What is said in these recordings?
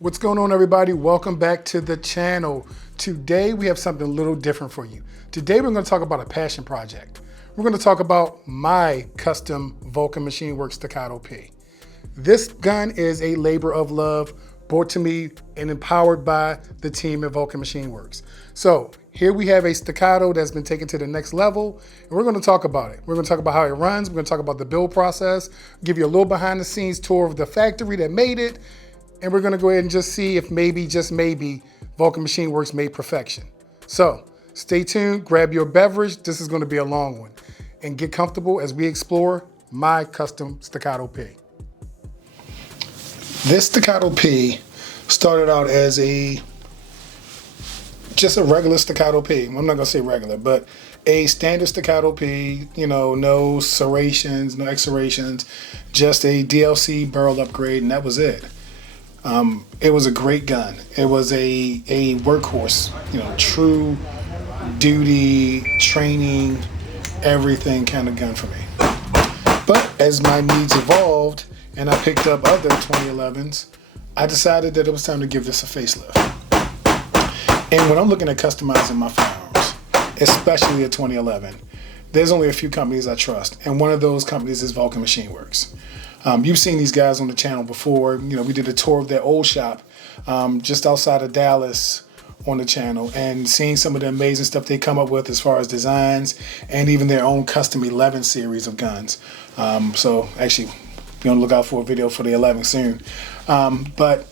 What's going on, everybody? Welcome back to the channel. Today we have something a little different for you. Today we're going to talk about a passion project. We're going to talk about my custom Vulcan Machinewerks Staccato P. This gun is a labor of love brought to me and empowered by the team at Vulcan Machinewerks. So here we have a Staccato that's been taken to the next level, and we're going to talk about it. We're going to talk about how it runs. We're going to talk about the build process, give you a little behind the scenes tour of the factory that made it, and we're going to go ahead and just see if maybe, just maybe, Vulcan Machinewerks made perfection. So stay tuned, grab your beverage. This is going to be a long one, and get comfortable as we explore my custom Staccato P. This Staccato P started out as just a regular Staccato P. I'm not gonna say regular, but a standard Staccato P, no serrations, no X-serrations, just a DLC barrel upgrade, and that was it. It was a great gun. It was a workhorse, true duty, training, everything kind of gun for me. But as my needs evolved and I picked up other 2011s, I decided that it was time to give this a facelift. And when I'm looking at customizing my firearms, especially a 2011, there's only a few companies I trust, and one of those companies is Vulcan Machinewerks. You've seen these guys on the channel before. We did a tour of their old shop just outside of Dallas on the channel, and seeing some of the amazing stuff they come up with as far as designs and even their own custom 11 series of guns. So actually, be on the lookout for a video for the 11 soon. But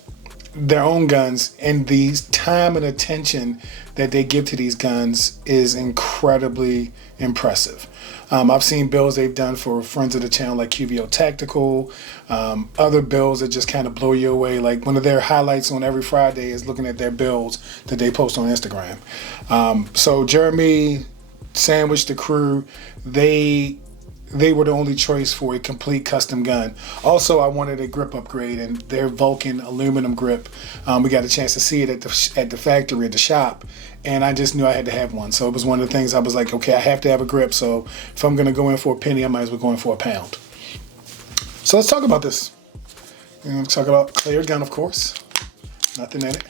their own guns and the time and attention that they give to these guns is incredibly impressive. I've seen builds they've done for friends of the channel like QVO Tactical, other builds that just kind of blow you away. Like one of their highlights on every Friday is looking at their builds that they post on Instagram. So Jeremy, Sandwich, the crew, they were the only choice for a complete custom gun. Also, I wanted a grip upgrade, and their Vulcan aluminum grip, we got a chance to see it at the factory, at the shop, and I just knew I had to have one. So it was one of the things I was like, okay, I have to have a grip, so if I'm gonna go in for a penny, I might as well go in for a pound. So let's talk about this. Let's talk about clear gun, of course. Nothing in it.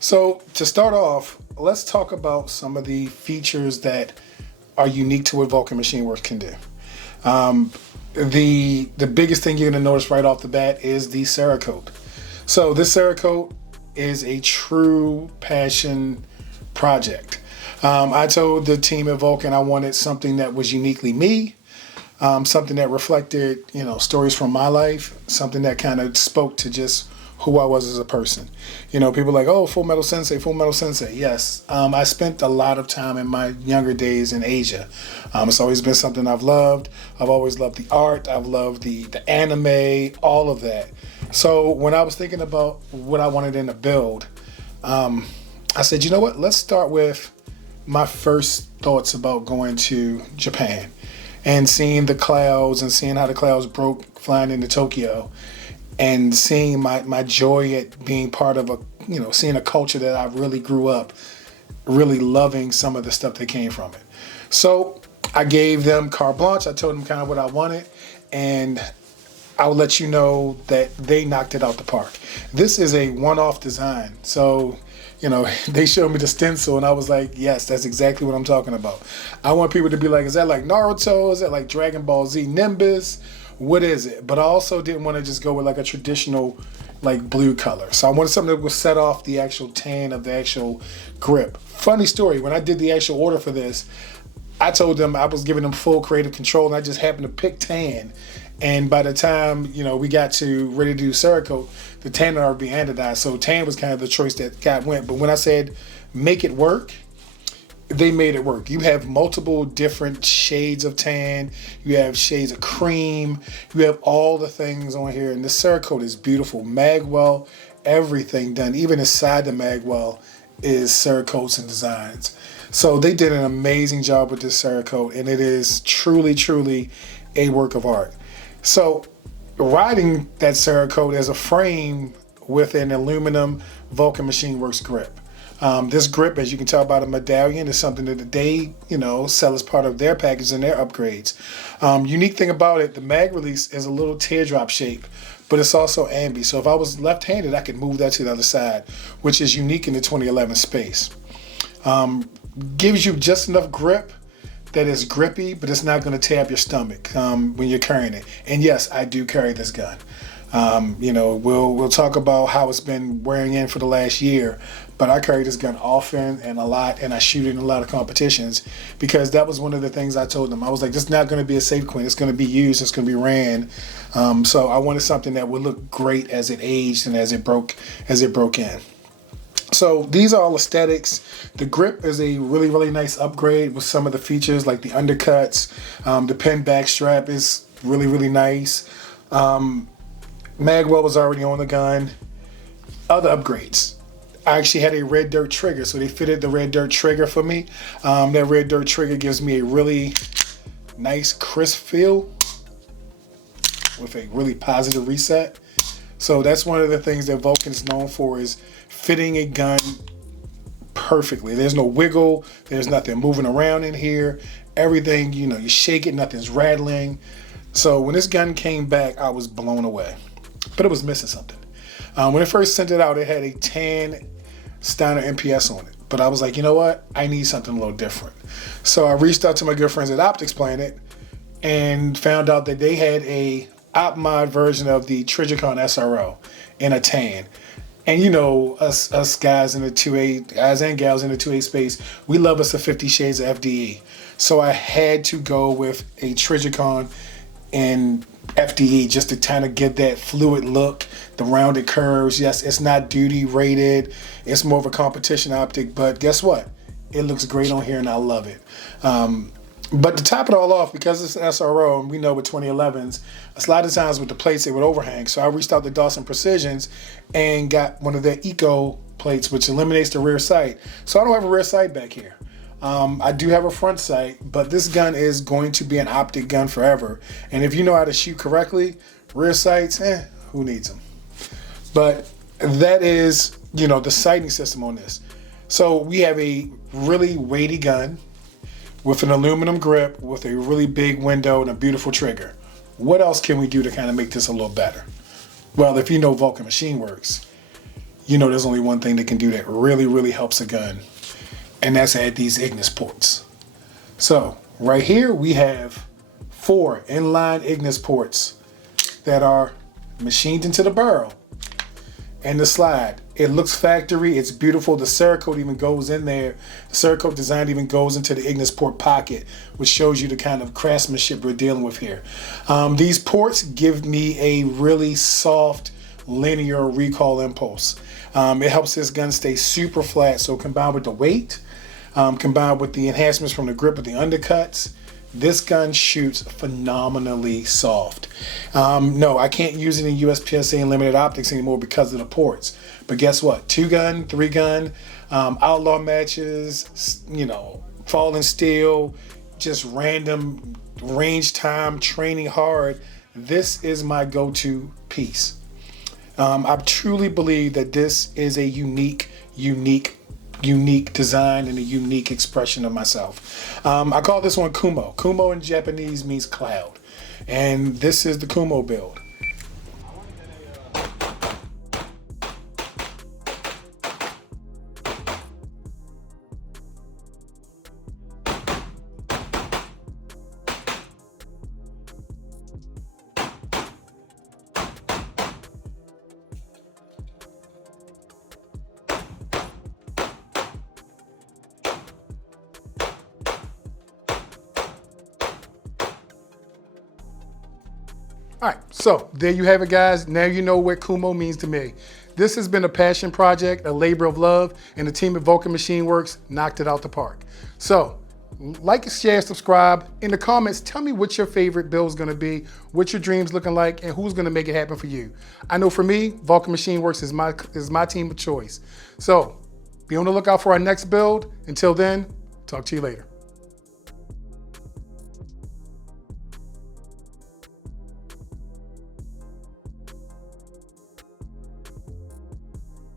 So to start off, let's talk about some of the features that are unique to what Vulcan Machinewerks can do. The biggest thing you're going to notice right off the bat is the cerakote. So this cerakote is a true passion project. I told the team at Vulcan I wanted something that was uniquely me, something that reflected, stories from my life, something that kind of spoke to just who I was as a person. People like, oh, Full Metal Sensei, Full Metal Sensei. Yes, I spent a lot of time in my younger days in Asia. It's always been something I've loved. I've always loved the art. I've loved the anime, all of that. So when I was thinking about what I wanted in a build, I said, you know what? Let's start with my first thoughts about going to Japan and seeing the clouds and seeing how the clouds broke flying into Tokyo. And seeing my joy at being part of seeing a culture that I really grew up really loving some of the stuff that came from it. So I gave them carte blanche. I told them kind of what I wanted, and I'll let you know that they knocked it out the park. This is a one-off design. So, they showed me the stencil, and I was like, yes, that's exactly what I'm talking about. I want people to be like, is that like Naruto? Is that like Dragon Ball Z Nimbus? What is it? But I also didn't want to just go with like a traditional like blue color. So I wanted something that would set off the actual tan of the actual grip. Funny story, when I did the actual order for this, I told them I was giving them full creative control, and I just happened to pick tan. And by the time, we got to ready to do cerakote, the tan had already been anodized. So tan was kind of the choice that went. But when I said make it work, they made it work. You have multiple different shades of tan. You have shades of cream. You have all the things on here. And the cerakote is beautiful. Magwell, everything done. Even inside the magwell is cerakotes and designs. So they did an amazing job with this cerakote. And it is truly, truly a work of art. So riding that cerakote as a frame with an aluminum Vulcan Machinewerks grip. This grip, as you can tell by the medallion, is something that they, sell as part of their package and their upgrades. Unique thing about it, the mag release is a little teardrop shape, but it's also ambi. So if I was left-handed, I could move that to the other side, which is unique in the 2011 space. Gives you just enough grip that is grippy, but it's not going to tear up your stomach when you're carrying it. And yes, I do carry this gun. We'll talk about how it's been wearing in for the last year, but I carry this gun often and a lot, and I shoot it in a lot of competitions because that was one of the things I told them. I was like, this is not going to be a safe coin. It's going to be used. It's going to be ran. So I wanted something that would look great as it aged and as it broke in. So these are all aesthetics. The grip is a really, really nice upgrade with some of the features like the undercuts. The pin back strap is really, really nice. Magwell was already on the gun. Other upgrades. I actually had a red dirt trigger, so they fitted the red dirt trigger for me. That red dirt trigger gives me a really nice crisp feel with a really positive reset. So that's one of the things that Vulcan's known for, is fitting a gun perfectly. There's no wiggle. There's nothing moving around in here. Everything, you shake it, nothing's rattling. So when this gun came back, I was blown away. But it was missing something. When I first sent it out, it had a tan Steiner MPS on it. But I was like, you know what? I need something a little different. So I reached out to my good friends at Optics Planet and found out that they had a op mod version of the Trijicon SRO in a tan. And us guys in the 2A, guys and gals in the 2A space, we love us a 50 Shades of FDE. So I had to go with a Trijicon in FDE just to kind of get that fluid look, the rounded curves. Yes, it's not duty rated. It's more of a competition optic, but guess what? It looks great on here and I love it. But to top it all off, because it's an SRO, and we know with 2011s, a lot of times with the plates, they would overhang. So I reached out to Dawson Precisions and got one of their Eco plates, which eliminates the rear sight. So I don't have a rear sight back here. I do have a front sight, but this gun is going to be an optic gun forever. And if you know how to shoot correctly, rear sights, who needs them? But that is, the sighting system on this. So we have a really weighty gun with an aluminum grip, with a really big window and a beautiful trigger. What else can we do to kind of make this a little better? Well, if you know Vulcan Machinewerks, there's only one thing that can do that really, really helps a gun, and that's add these Ignis ports. So right here we have 4 inline Ignis ports that are machined into the barrel and the slide. It looks factory, it's beautiful. The cerakote even goes in there. The cerakote design even goes into the Ignis port pocket, which shows you the kind of craftsmanship we're dealing with here. These ports give me a really soft, linear recoil impulse. It helps this gun stay super flat, so combined with the weight, combined with the enhancements from the grip of the undercuts, this gun shoots phenomenally soft. No, I can't use it in USPSA and limited optics anymore because of the ports. But guess what? 2-gun, 3-gun, outlaw matches, fallen steel, just random range time, training hard. This is my go-to piece. I truly believe that this is a unique design and a unique expression of myself. I call this one Kumo. Kumo in Japanese means cloud. And this is the Kumo build. All right, so there you have it, guys. Now you know what Kumo means to me. This has been a passion project, a labor of love, and the team at Vulcan Machinewerks knocked it out the park. So, like, share, subscribe. In the comments, tell me what your favorite build is gonna be, what your dream's looking like, and who's gonna make it happen for you. I know for me, Vulcan Machinewerks is my team of choice. So, be on the lookout for our next build. Until then, talk to you later.